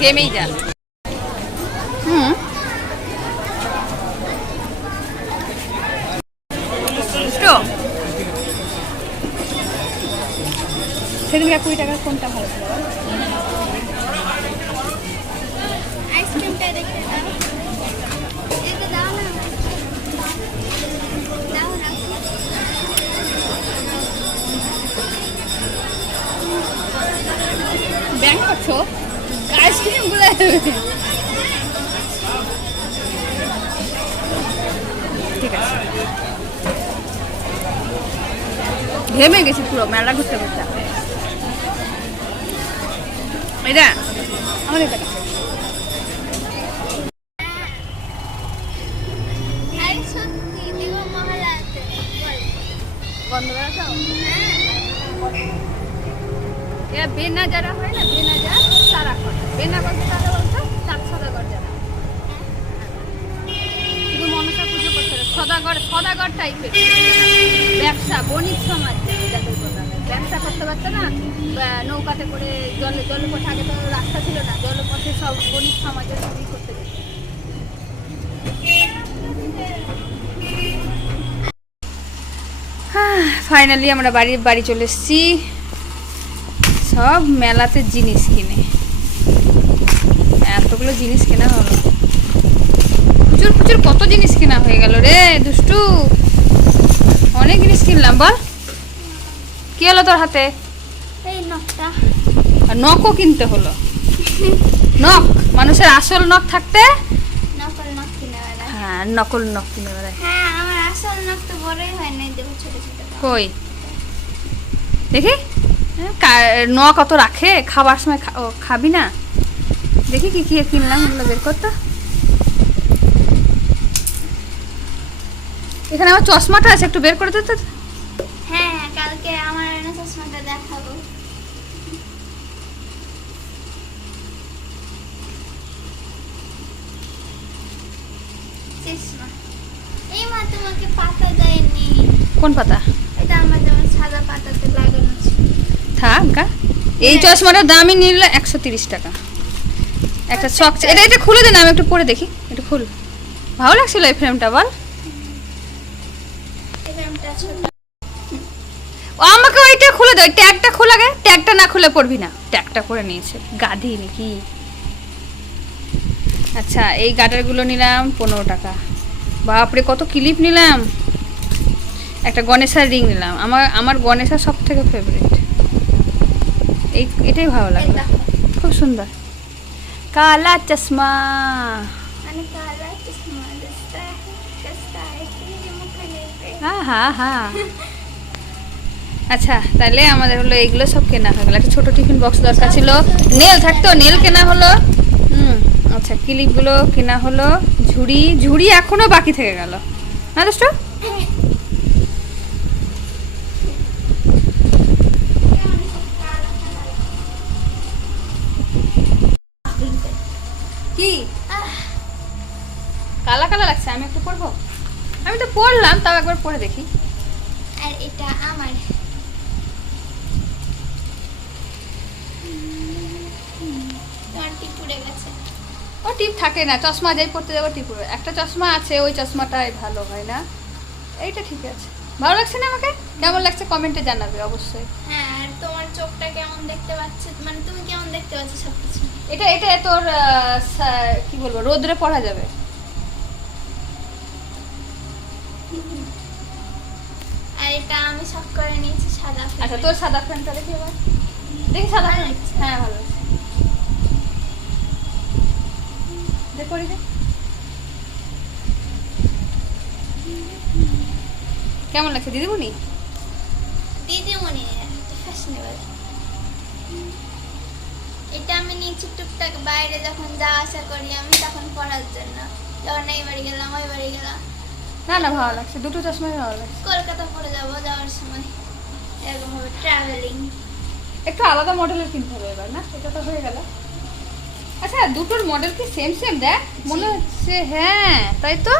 গেমেই যা। হুম। সেদিনকার সেদিনকে কুড়ি টাকার কোনটা ভালো ছিল ব্যাংক করছ? আইসক্রিমগুলো ঠিক আছে। ঘেমে গেছি পুরো মেলা ঘুরতে ঘুরতে। এটা আমাদের বেনা যারা হয় না, বেনা বলতে সদাগর যারা। শুধু পুজো সদাগর সদাগর টাইপের ব্যবসা, বণিক সমাজ ব্যবসা করতে পারতো না নৌকাতে করে জলে, জলপথে, আগে তো রাস্তা ছিল না, জলপথে সব বণিক সমাজের সবই করতে ফাইনালি আমরা বাড়ি বাড়ি চলে এসেছি। সব মেলাতে জিনিস কিনে। এতগুলো জিনিস কেনা হলো। প্রচুর প্রচুর কত জিনিস কেনা হয়ে গেল রে দুষ্টু। অনেক জিনিস কিনলাম বল। কি হলো তোর হাতে? নখও কিনতে হলো। নখ মানুষের আসল নখ থাকতে? হ্যাঁ নকল নখ কিনে বেড়ায়। হ্যাঁ কই? দেখি। কা- কত রাখে? খাবার সময় খাবি না? দেখি কি কি কিনলাম এগুলো বের করতো। এখানে আমার চশমাটা আছে একটু বের করে দিতে হ্যাঁ হ্যাঁ কালকে আমার চশমাটা দেখাবো। এই মা তোমাকে পাতা দেয়নি। কোন পাতা এটা আমার যেমন সাদা পাতাতে লাগানো ছিল থাক এই চশমাটার দামই নিল একশো তিরিশ টাকা। একটা শখ এটা এটা খুলে দে না আমি একটু পরে দেখি। একটু খুল। ভালো লাগছিল এই ফ্রেমটা বল। ও আমাকে ওইটা খুলে দাও ট্যাগটা খোলা গে ট্যাগটা না খুলে পড়বি না। ট্যাগটা করে নিয়েছে। গাধি নাকি? আচ্ছা এই গাটারগুলো নিলাম পনেরো টাকা। বাপরে কত ক্লিপ নিলাম। একটা গণেশার রিং নিলাম। আমার আমার গণেশা সব থেকে ফেভারিট এই এটাই ভালো লাগল। খুব সুন্দর। কালা চশমা। হ্যাঁ হ্যাঁ আচ্ছা তাহলে আমাদের হলো এইগুলো সব কেনা হয়ে গেল। একটা ছোটো টিফিন বক্স দরকার ছিল। নেল থাকতো নেল কেনা হলো। হুম আচ্ছা ক্লিপগুলো কেনা হলো। ঝুড়ি ঝুড়ি এখনও বাকি থেকে গেল। না দোস্ত? কালা লাগছে? আমি একটু পড়ব? আমি তো পড়লাম তাও একবার পড়ে দেখি। আর এটা আমার। ও টিপ থাকে না চশমা যাই পড়তে যাব টিপ পড়বে একটা চশমা আছে ওই চশমাটাই ভালো হয় না? এইটা ঠিক আছে। ভালো লাগছে না আমাকে? কেমন লাগছে কমেন্টে জানাবে অবশ্যই। হ্যাঁ আর তোমার চোখটা কেমন দেখতে পাচ্ছ? মানে তুমি কেমন দেখতে পাচ্ছ সব কিছু এটা এটা তোর কি বলব রোদ্রে পড়া যাবে। আর এটা আমি সব করে নিয়েছি সাদা আচ্ছা তোর সাদা ফ্রেমটা দেখি এবার? দেখি সাদা ভালো লাগছে। হ্যাঁ ভালো লাগছে। দেখ করি দে। কেমন লাগছে দিদিমণি? দিদিমণি ফ্যাশনেবল এটা আমি নিয়েছি টুকটাক। বাইরে যখন যাওয়া আসা করি আমি তখন পড়ার জন্য। যখন এই বাড়ি গেলাম ওই বাড়ি গেলাম। না না ভালো লাগছে। দুটো চশমাই ভালো লাগছে। কলকাতা পড়ে যাব যাওয়ার সময়। এরকম ভাবে ট্রাভেলিং একটু আলাদা মডেলের কিনতে হবে এবার না? এটা তো হয়ে গেল। আচ্ছা দুটোর মডেল কি সেম সেম দেখ মনে হচ্ছে হ্যাঁ তাই তো?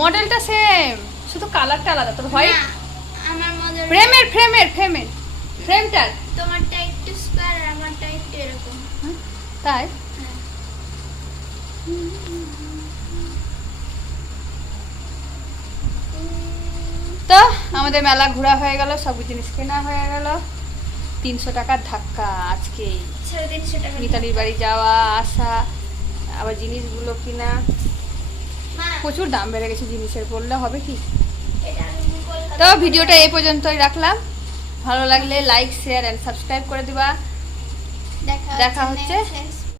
মডেলটা সেম শুধু কালারটা আলাদা তোর হোয়াইট আমার তোমাদের ফ্রেমের ফ্রেমের ফ্রেমের ফ্রেমটার তোমারটা একটু স্কোয়ার আর আমারটা একটু এরকম। তাই হ্যাঁ। তো আমাদের মেলা ঘোরা হয়ে গেল সব জিনিস কেনা হয়ে গেল। তিনশো টাকার ধাক্কা আজকে। সাড়ে মিতালির বাড়ি যাওয়া আসা আবার জিনিসগুলো কিনা। প্রচুর দাম বেড়ে গেছে জিনিসের বললে হবে কি? তো ভিডিওটা এই পর্যন্তই রাখলাম। ভালো লাগলে লাইক শেয়ার অ্যান্ড সাবস্ক্রাইব করে দিবা। দেখা হচ্ছে